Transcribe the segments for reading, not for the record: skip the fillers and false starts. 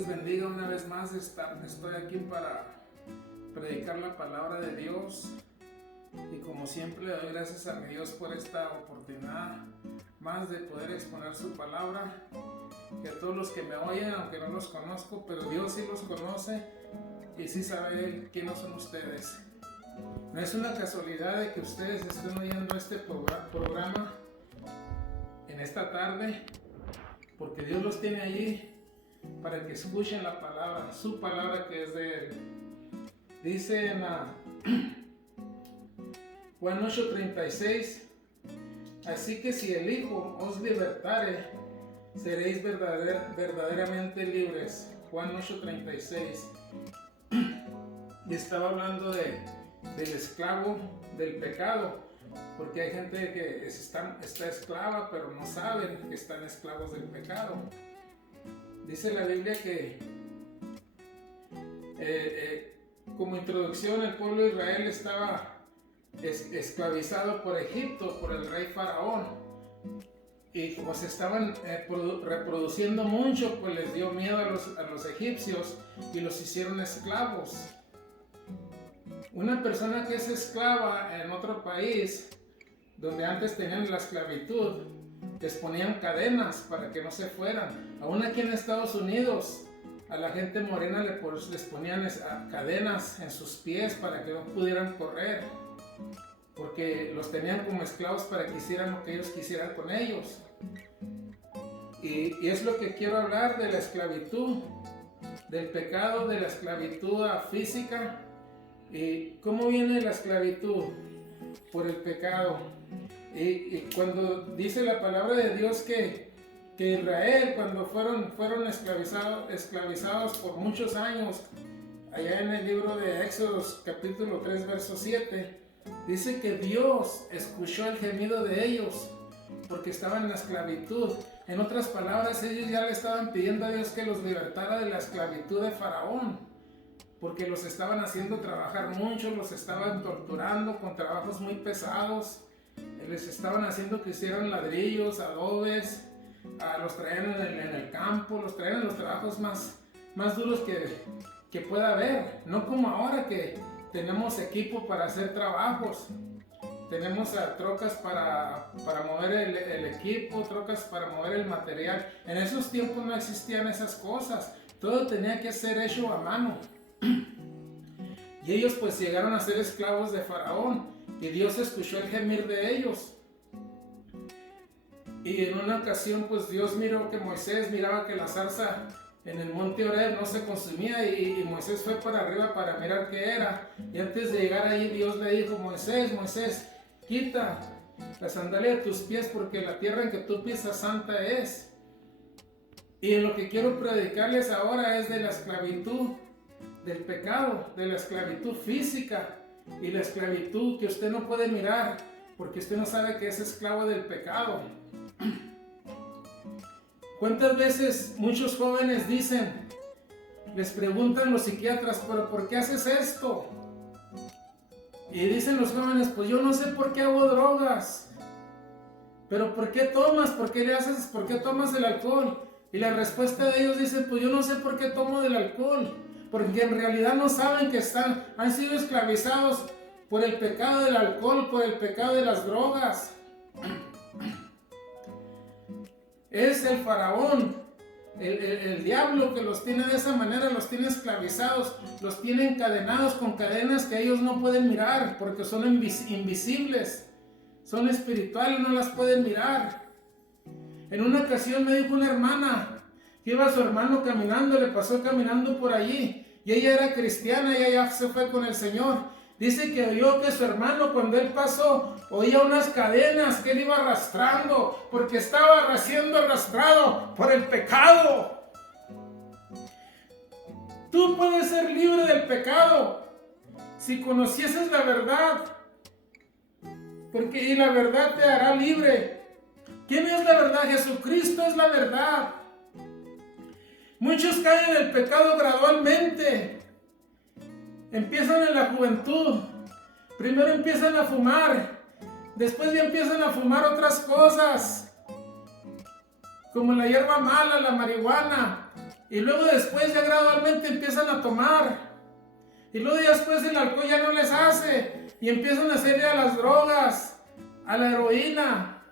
Les bendiga una vez más. Estoy aquí para predicar la palabra de Dios. Y como siempre le doy gracias a mi Dios por esta oportunidad más de poder exponer su palabra. Y a todos los que me oyen, aunque no los conozco, pero Dios sí los conoce y sí sabe Él quiénes son ustedes. No es una casualidad de que ustedes estén oyendo este programa en esta tarde, porque Dios los tiene allí para que escuchen la palabra, su palabra que es de Él. Dice en Juan 8:36: así que si el Hijo os libertare, seréis verdaderamente libres. Juan 8:36. Y estaba hablando del esclavo del pecado, porque hay gente que está esclava, pero no saben que están esclavos del pecado. Dice la Biblia que como introducción, el pueblo de Israel estaba esclavizado por Egipto, por el rey Faraón, y como se estaban reproduciendo mucho, pues les dio miedo a los egipcios y los hicieron esclavos. Una persona que es esclava en otro país, donde antes tenían la esclavitud, les ponían cadenas para que no se fueran. Aún aquí en Estados Unidos, a la gente morena les ponían cadenas en sus pies para que no pudieran correr, porque los tenían como esclavos para que hicieran lo que ellos quisieran con ellos. Y es lo que quiero hablar, de la esclavitud, del pecado, de la esclavitud física. ¿Y cómo viene la esclavitud? Por el pecado. Y cuando dice la palabra de Dios que Israel, cuando fueron esclavizados por muchos años, allá en el libro de Éxodos capítulo 3 verso 7, dice que Dios escuchó el gemido de ellos porque estaban en la esclavitud. En otras palabras, ellos ya le estaban pidiendo a Dios que los libertara de la esclavitud de Faraón, porque los estaban haciendo trabajar mucho, los estaban torturando con trabajos muy pesados, les estaban haciendo que hicieran ladrillos, adobes, los traían en el campo, los traían en los trabajos más duros que pueda haber. No como ahora que tenemos equipo para hacer trabajos, tenemos trocas para mover el equipo, trocas para mover el material. En esos tiempos no existían esas cosas, todo tenía que ser hecho a mano. Y ellos pues llegaron a ser esclavos de Faraón, y Dios escuchó el gemir de ellos. Y en una ocasión pues Dios miró que Moisés miraba que la zarza en el monte Horeb no se consumía, y Moisés fue para arriba para mirar qué era. Y antes de llegar ahí, Dios le dijo: Moisés, quita la sandalia de tus pies, porque la tierra en que tú pisas santa es. Y en lo que quiero predicarles ahora es de la esclavitud del pecado, de la esclavitud física y la esclavitud que usted no puede mirar, porque usted no sabe que es esclavo del pecado. ¿Cuántas veces muchos jóvenes les preguntan los psiquiatras: ¿pero por qué haces esto? Y dicen los jóvenes: pues yo no sé por qué hago drogas. ¿Pero por qué tomas? ¿Por qué tomas el alcohol? Y la respuesta de ellos dice: pues yo no sé por qué tomo del alcohol, porque en realidad no saben que han sido esclavizados por el pecado del alcohol, por el pecado de las drogas. Es el Faraón, el diablo, que los tiene de esa manera, los tiene esclavizados, los tiene encadenados con cadenas que ellos no pueden mirar, porque son invisibles, son espirituales, no las pueden mirar. En una ocasión me dijo una hermana que iba a su hermano caminando, le pasó caminando por allí, y ella era cristiana, y ella ya se fue con el Señor. Dice que oyó que su hermano, cuando él pasó, oía unas cadenas que él iba arrastrando, porque estaba siendo arrastrado por el pecado. Tú puedes ser libre del pecado si conocieses la verdad, y la verdad te hará libre. ¿Quién es la verdad? Jesucristo es la verdad. Muchos caen en el pecado gradualmente. Empiezan en la juventud, primero empiezan a fumar, después ya empiezan a fumar otras cosas, como la hierba mala, la marihuana, Y luego después ya gradualmente empiezan a tomar. Y luego ya después el alcohol ya no les hace. Y empiezan a hacer ya las drogas, a la heroína.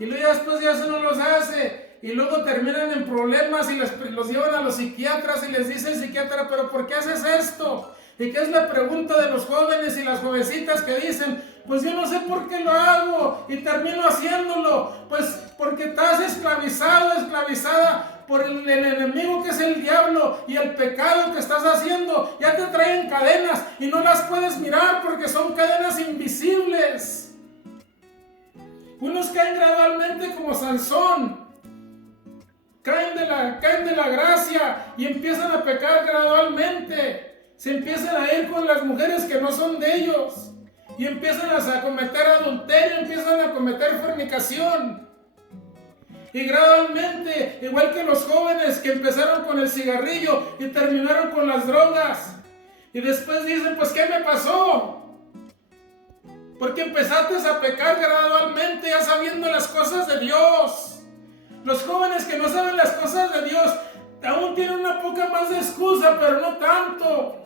Y luego ya después ya eso no los hace. Y luego terminan en problemas y los llevan a los psiquiatras y les dice el psiquiatra, ¿pero por qué haces esto? ¿Y qué es la pregunta de los jóvenes y las jovencitas que dicen? Pues yo no sé por qué lo hago y termino haciéndolo. Pues porque estás esclavizado, esclavizada por el enemigo que es el diablo, y el pecado que estás haciendo ya te traen cadenas y no las puedes mirar porque son cadenas invisibles. Unos caen gradualmente como Sansón. Caen de la gracia y empiezan a pecar gradualmente. Se empiezan a ir con las mujeres que no son de ellos. Y empiezan a cometer adulterio, empiezan a cometer fornicación. Y gradualmente, igual que los jóvenes que empezaron con el cigarrillo y terminaron con las drogas. Y después dicen, pues ¿qué me pasó? Porque empezaste a pecar gradualmente ya sabiendo las cosas de Dios. Los jóvenes que no saben las cosas de Dios aún tienen una poca más de excusa, pero no tanto.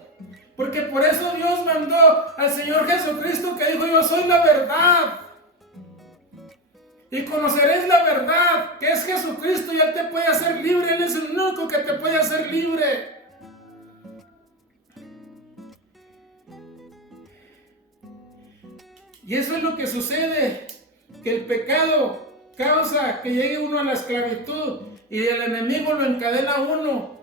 Porque por eso Dios mandó al Señor Jesucristo que dijo, yo soy la verdad. Y conoceréis la verdad, que es Jesucristo, y Él te puede hacer libre. Él es el único que te puede hacer libre. Y eso es lo que sucede, que el pecado causa que llegue uno a la esclavitud y el enemigo lo encadena a uno.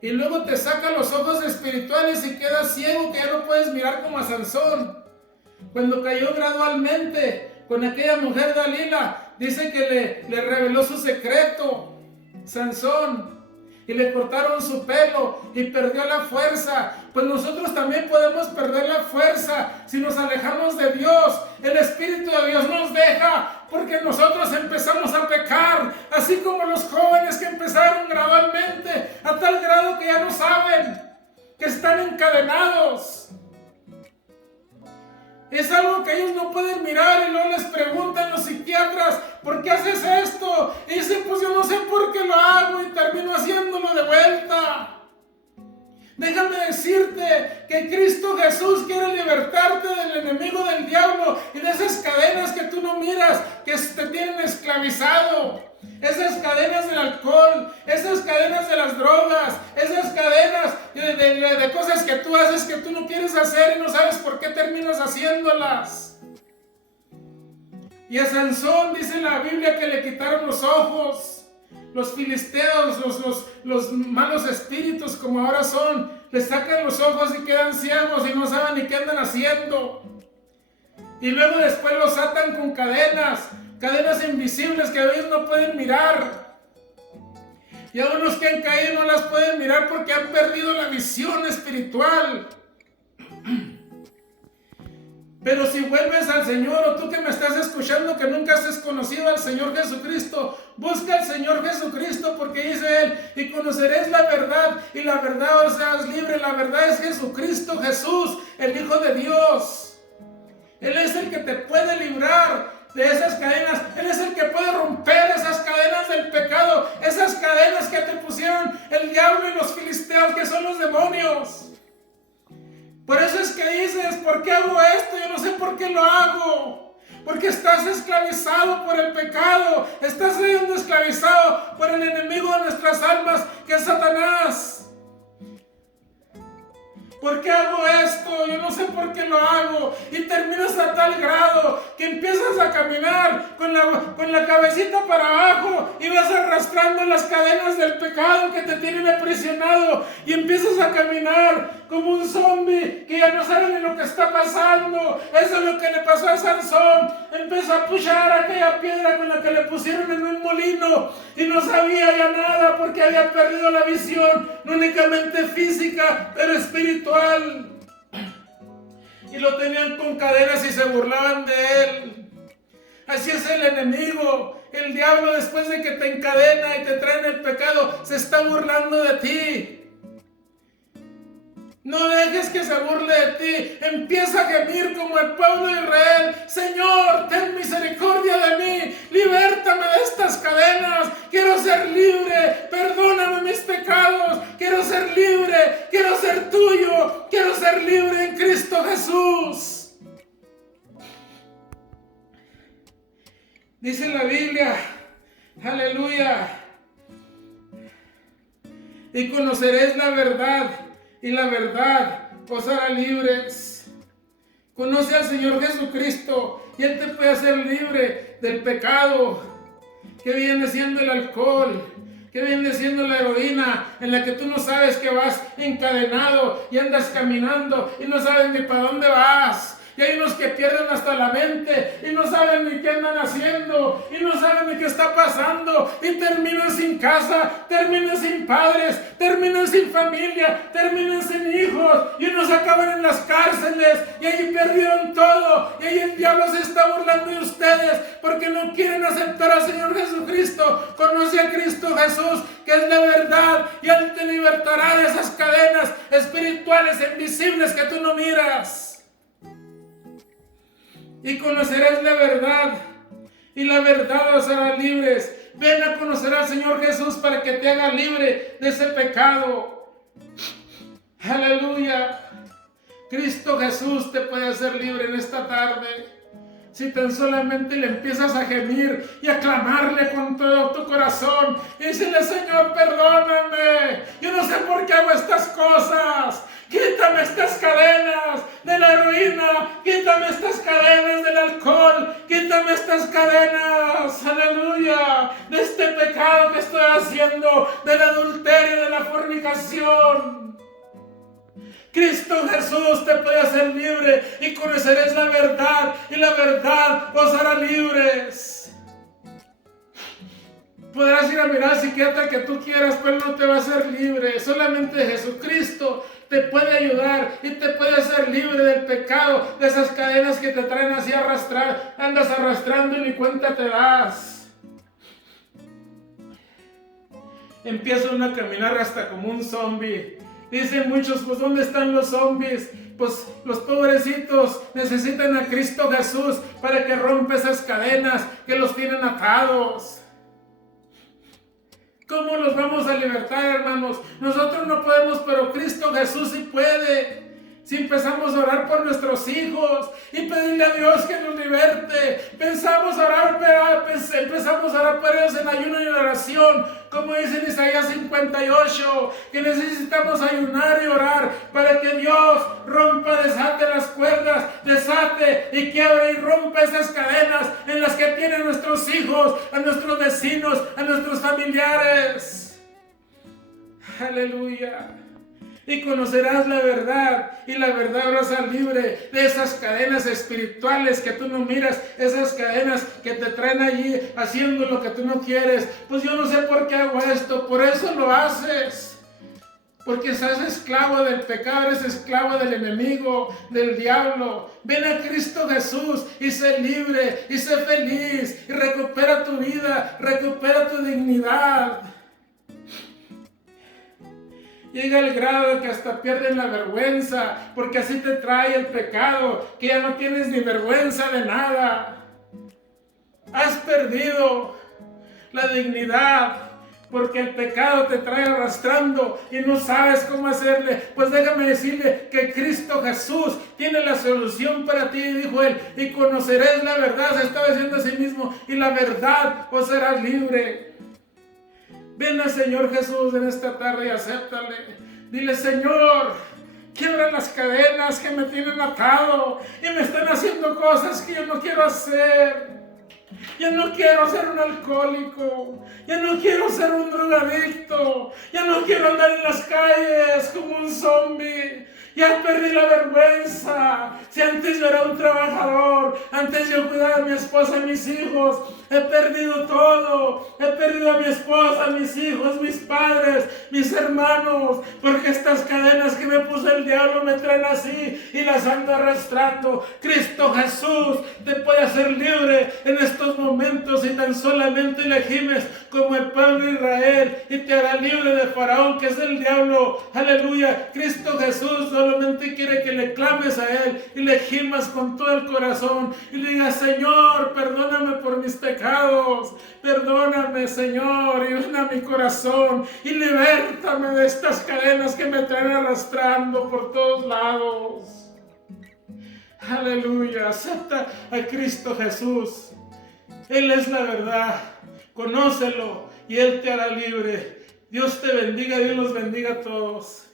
Y luego te saca los ojos espirituales y quedas ciego, que ya no puedes mirar como a Sansón. Cuando cayó gradualmente con aquella mujer Dalila, dice que le reveló su secreto, Sansón, y le cortaron su pelo y perdió la fuerza. Pues nosotros también podemos perder la fuerza si nos alejamos de Dios. El Espíritu de Dios nos deja porque nosotros empezamos a pecar, así como los jóvenes que empezaron gradualmente, a tal grado que ya no saben, que están encadenados. Es algo que ellos no pueden mirar, y luego les preguntan los psiquiatras, ¿por qué haces esto? Y dicen, pues yo no sé por qué lo hago, y termino haciéndolo de vuelta. Déjame decirte que Cristo Jesús quiere libertarte del enemigo del diablo y de esas cadenas que tú no miras, que te tienen esclavizado. Esas cadenas del alcohol, esas cadenas de las drogas, esas cadenas de cosas que tú haces que tú no quieres hacer y no sabes por qué terminas haciéndolas. Y a Sansón dice la Biblia que le quitaron los ojos. Los filisteos, los malos espíritus como ahora son, les sacan los ojos y quedan ciegos y no saben ni qué andan haciendo. Y luego después los atan con cadenas invisibles que ellos no pueden mirar. Y a unos que han caído no las pueden mirar porque han perdido la visión espiritual. Pero si vuelves al Señor, o tú que me estás escuchando que nunca has conocido al Señor Jesucristo, busca al Señor Jesucristo, porque dice Él, y conoceréis la verdad, y la verdad os hará libre. La verdad es Jesucristo, Jesús, el Hijo de Dios. Él es el que te puede librar de esas cadenas. Él es el que puede romper esas cadenas del pecado, esas cadenas que te pusieron el diablo y los filisteos, que son los demonios. Por eso es que dices, ¿por qué hago esto? Yo no sé por qué lo hago. Porque estás esclavizado por el pecado. Estás siendo esclavizado por el enemigo de nuestras almas, que es Satanás. ¿Por qué hago esto? Yo no sé por qué lo hago. Y terminas a tal grado que empiezas a caminar con la cabecita para abajo y vas arrastrando las cadenas del pecado que te tienen aprisionado. Y empiezas a caminar como un zombie que ya no sabe ni lo que está pasando. Eso es lo que le pasó a Sansón. Empezó a puchar aquella piedra con la que le pusieron en un molino y no sabía ya nada porque había perdido la visión, no únicamente física, pero espiritual. Y lo tenían con cadenas y se burlaban de él. Así es el enemigo. El diablo, después de que te encadena y te trae en el pecado, se está burlando de ti. No dejes que se burle de ti. Empieza a gemir como el pueblo de Israel. Señor, ten misericordia de mí. Libértame de estas cadenas. Quiero ser libre. Perdóname mis pecados. quiero ser libre, quiero ser tuyo, quiero ser libre en Cristo Jesús. Dice la Biblia, aleluya, y conoceréis la verdad, y la verdad os hará libres. Conoce al Señor Jesucristo y Él te puede hacer libre del pecado, que viene siendo el alcohol, que viene siendo la heroína, en la que tú no sabes que vas encadenado y andas caminando y no sabes ni para dónde vas. Y hay unos que pierden hasta la mente y no saben ni qué andan haciendo y no saben ni qué está pasando y terminan sin casa, terminan sin padres, terminan sin familia, terminan sin hijos y unos acaban en las cárceles y ahí perdieron todo y ahí el diablo se está burlando de ustedes porque no quieren aceptar al Señor Jesucristo. Conoce a Cristo Jesús, que es la verdad, y Él te libertará de esas cadenas espirituales invisibles que tú no miras. Y conocerás la verdad, y la verdad os hará libres. Ven a conocer al Señor Jesús para que te haga libre de ese pecado. Aleluya. Cristo Jesús te puede hacer libre en esta tarde. Si tan solamente le empiezas a gemir y a clamarle con todo tu corazón y decirle: Señor, perdóname, yo no sé por qué hago estas cosas, quítame estas cadenas de la heroína, quítame estas cadenas del alcohol, quítame estas cadenas, aleluya, de este pecado que estoy haciendo, del adulterio, de la fornicación. Cristo Jesús te puede hacer libre y conoceréis la verdad y la verdad os hará libres. Podrás ir a mirar al psiquiatra que tú quieras, pero no te va a hacer libre. Solamente Jesucristo te puede ayudar y te puede hacer libre del pecado, de esas cadenas que te traen así arrastrar. Andas arrastrando y ni cuenta te das. Empieza uno a caminar hasta como un zombie. Dicen muchos: pues ¿dónde están los zombies? Pues los pobrecitos necesitan a Cristo Jesús para que rompa esas cadenas que los tienen atados. ¿Cómo los vamos a libertar, hermanos? Nosotros no podemos, pero Cristo Jesús sí puede. Si empezamos a orar por nuestros hijos y pedirle a Dios que nos liberte, empezamos a orar por ellos en ayuno y en oración, como dice en Isaías 58, que necesitamos ayunar y orar para que Dios rompa, desate las cuerdas, desate y quiebre y rompa esas cadenas en las que tienen nuestros hijos, a nuestros vecinos, a nuestros familiares. Aleluya. Y conocerás la verdad, y la verdad harás libre de esas cadenas espirituales que tú no miras, esas cadenas que te traen allí haciendo lo que tú no quieres. Pues yo no sé por qué hago esto, por eso lo haces. Porque estás esclavo del pecado, eres esclavo del enemigo, del diablo. Ven a Cristo Jesús y sé libre, y sé feliz, y recupera tu vida, recupera tu dignidad. Llega el grado de que hasta pierden la vergüenza, porque así te trae el pecado, que ya no tienes ni vergüenza de nada. Has perdido la dignidad, porque el pecado te trae arrastrando y no sabes cómo hacerle. Pues déjame decirle que Cristo Jesús tiene la solución para ti, dijo Él, y conoceréis la verdad, se estaba diciendo a sí mismo, y la verdad os hará libre. Ven al Señor Jesús en esta tarde y acéptale. Dile: Señor, quiebra las cadenas que me tienen atado y me están haciendo cosas que yo no quiero hacer. Ya no quiero ser un alcohólico, ya no quiero ser un drogadicto, ya no quiero andar en las calles como un zombie. Ya perdí la vergüenza. Si antes yo era un trabajador, antes yo cuidaba a mi esposa y mis hijos, he perdido todo. He perdido a mi esposa, a mis hijos, mis padres, mis hermanos, porque estas cadenas que me puso el diablo me traen así y las ando arrastrando. Cristo Jesús te puede hacer libre en estos momentos, y tan solamente le gimes como el pueblo de Israel, y te hará libre de Faraón, que es el diablo. Aleluya. Cristo Jesús solamente quiere que le clames a Él y le gimas con todo el corazón y le digas: Señor, perdóname por mis pecados, perdóname, Señor, y ven a mi corazón y libértame de estas cadenas que me traen arrastrando por todos lados. Aleluya, acepta a Cristo Jesús. Él es la verdad, conócelo y Él te hará libre. Dios te bendiga, Dios los bendiga a todos.